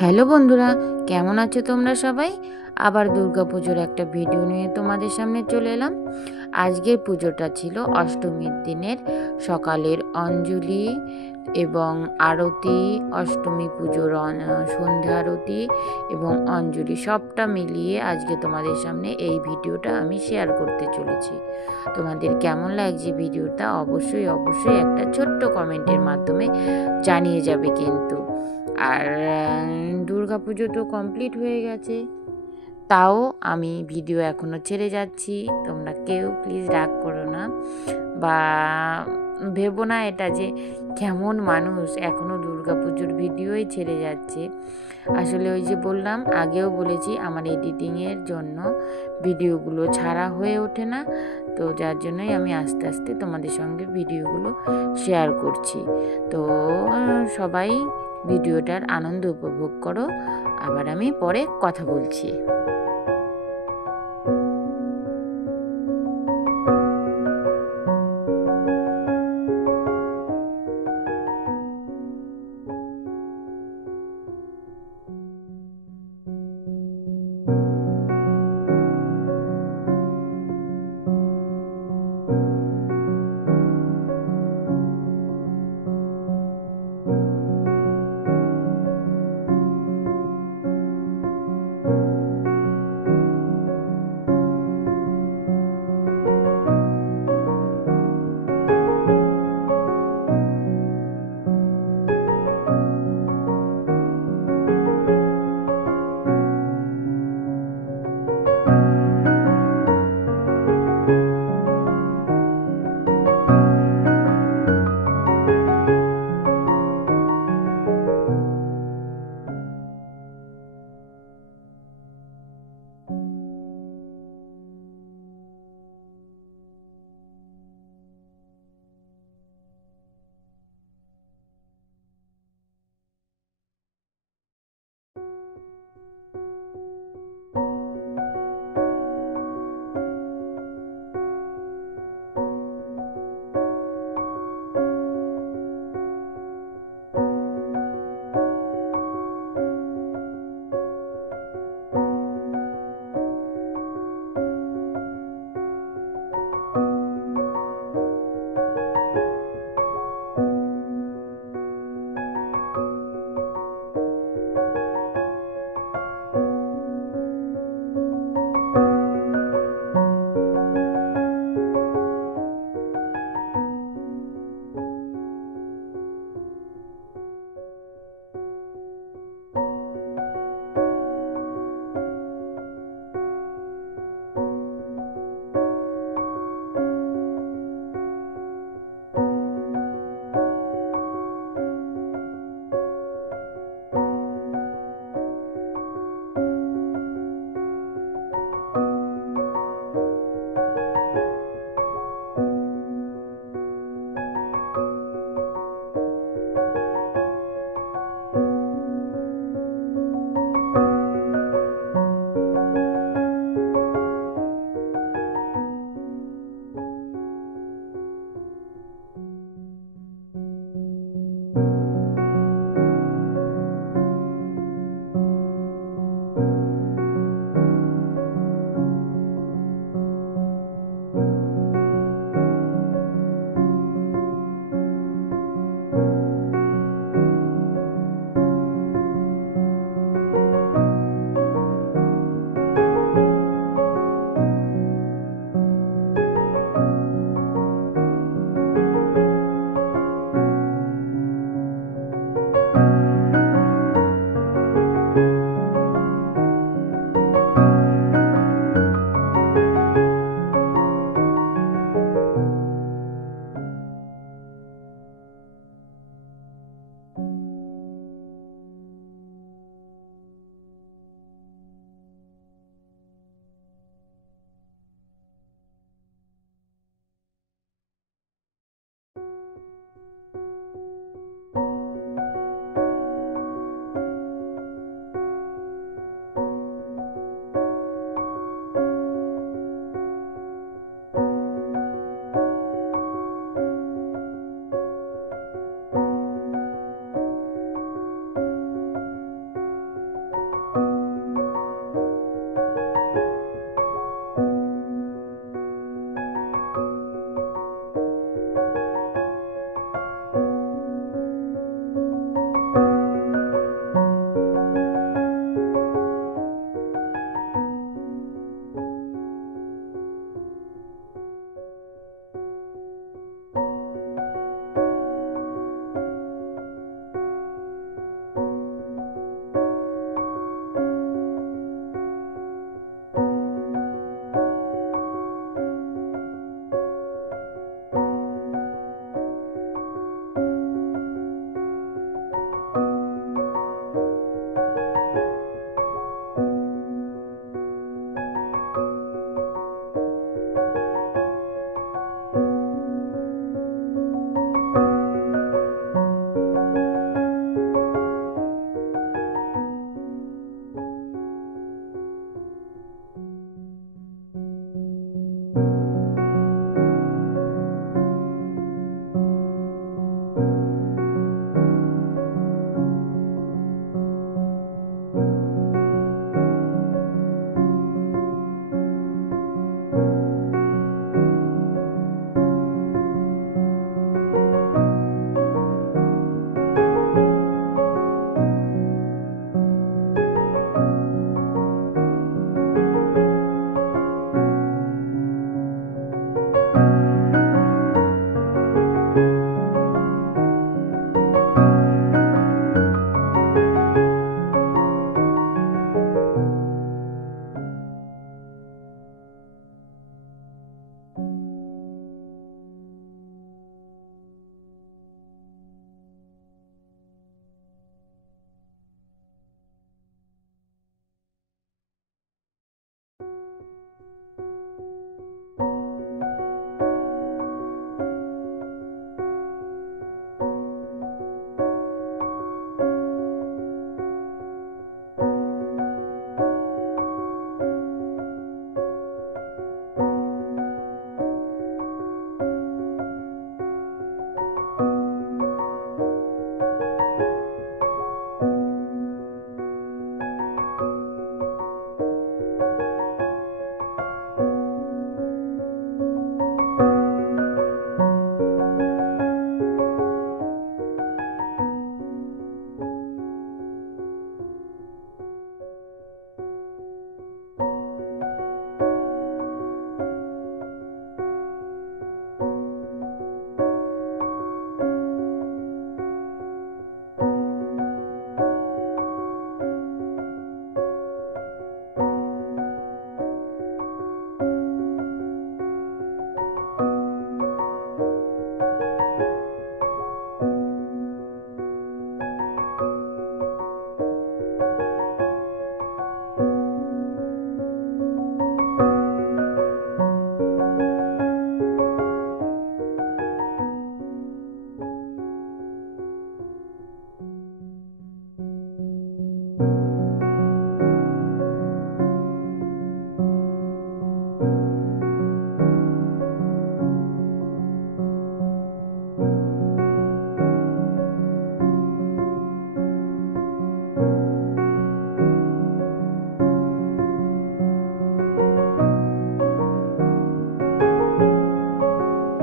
Hello বন্ধুরা, কেমন আছো তোমরা সবাই? আবার দুর্গা পুজোর একটা ভিডিও নিয়ে তোমাদের সামনে চলে এলাম। আজকের পুজোটা ছিল অষ্টমীর দিনের। সকালের অঞ্জলি এবং আরতি, অষ্টমী পুজোর সন্ধ্যা আরতি এবং অঞ্জলি সবটা মিলিয়ে আজকে তোমাদের সামনে এই ভিডিওটা আমি শেয়ার করতে চলেছি। তোমাদের কেমন লাগছে ভিডিওটা? অবশ্যই অবশ্যই একটা ছোট্ট কমেন্টের মাধ্যমে জানিয়ে যাবে কিন্তু। আর পুজো তো কমপ্লিট হয়ে গেছে। তাও আমি ভিডিও এখনও ছেড়ে যাচ্ছি। তোমরা কেউ প্লিজ রাগ করো না। বা ভেবো না এটা যে কেমন মানুষ এখনও পুজোর ভিডিওই ছেড়ে যাচ্ছে। আসলে ওই যে বললাম, আগেও বলেছি আমার এডিটিংয়ের জন্য ভিডিওগুলো ছাড়া হয়ে ওঠে না। তো যার জন্যই আমি আস্তে আস্তে তোমাদের সঙ্গে ভিডিওগুলো শেয়ার করছি। তো সবাই ভিডিওটার আনন্দ উপভোগ করো। আবার আমি পরে কথা বলছি।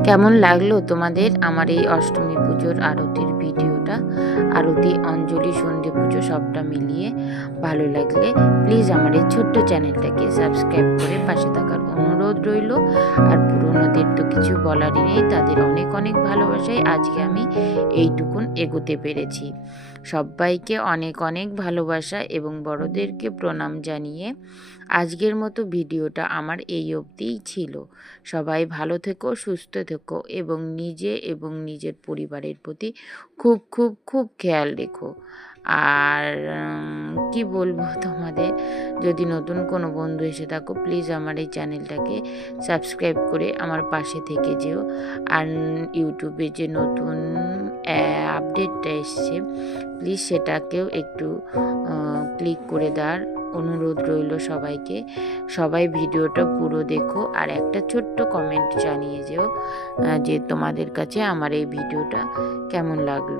কেমন লাগল তোমাদের আমার এই অষ্টমী পুজোর আরতির ভিডিওটা? আরতি, অঞ্জলি, সন্ধে পুজো সবটা মিলিয়ে ভালো লাগলে প্লিজ আমার এই ছোট্ট চ্যানেলটাকে সাবস্ক্রাইব করে পাশে থাকার অনুরোধ রইল। আর পুরনোদের তো কিছু বলারই নেই, তাদের অনেক অনেক ভালোবাসায় আজকে আমি এইটুকুন এগোতে পেরেছি। সবাইকে অনেক অনেক ভালোবাসা এবং বড়দেরকে প্রণাম জানিয়ে আজকের মতো ভিডিওটা আমার এই অবধিই ছিল। সবাই ভালো থেকো, সুস্থ থেকো এবং নিজে এবং নিজের পরিবারের প্রতি খুব খুব খুব খেয়াল রেখো। আর কি বলব তোমাদের? যদি নতুন কোনো বন্ধু এসে থাকো প্লিজ আমার এই চ্যানেলটাকে সাবস্ক্রাইব করে আমার পাশে থেকে যেও। আর, ইউটিউবে যে নতুন আপডেটটা এসছে প্লিজ সেটাকেও একটু ক্লিক করে দেওয়ার অনুরোধ রইল সবাইকে। সবাই ভিডিওটা পুরো দেখো আর একটা ছোট্ট কমেন্ট জানিয়ে যেও যে তোমাদের কাছে আমার এই ভিডিওটা কেমন লাগল।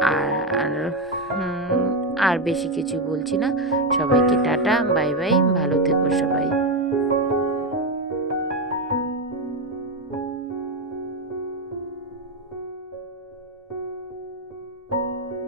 আর আর বেশি কিছু বলছি না। সবাইকে টাটা বাই বাই ভালো থেকো সবাই।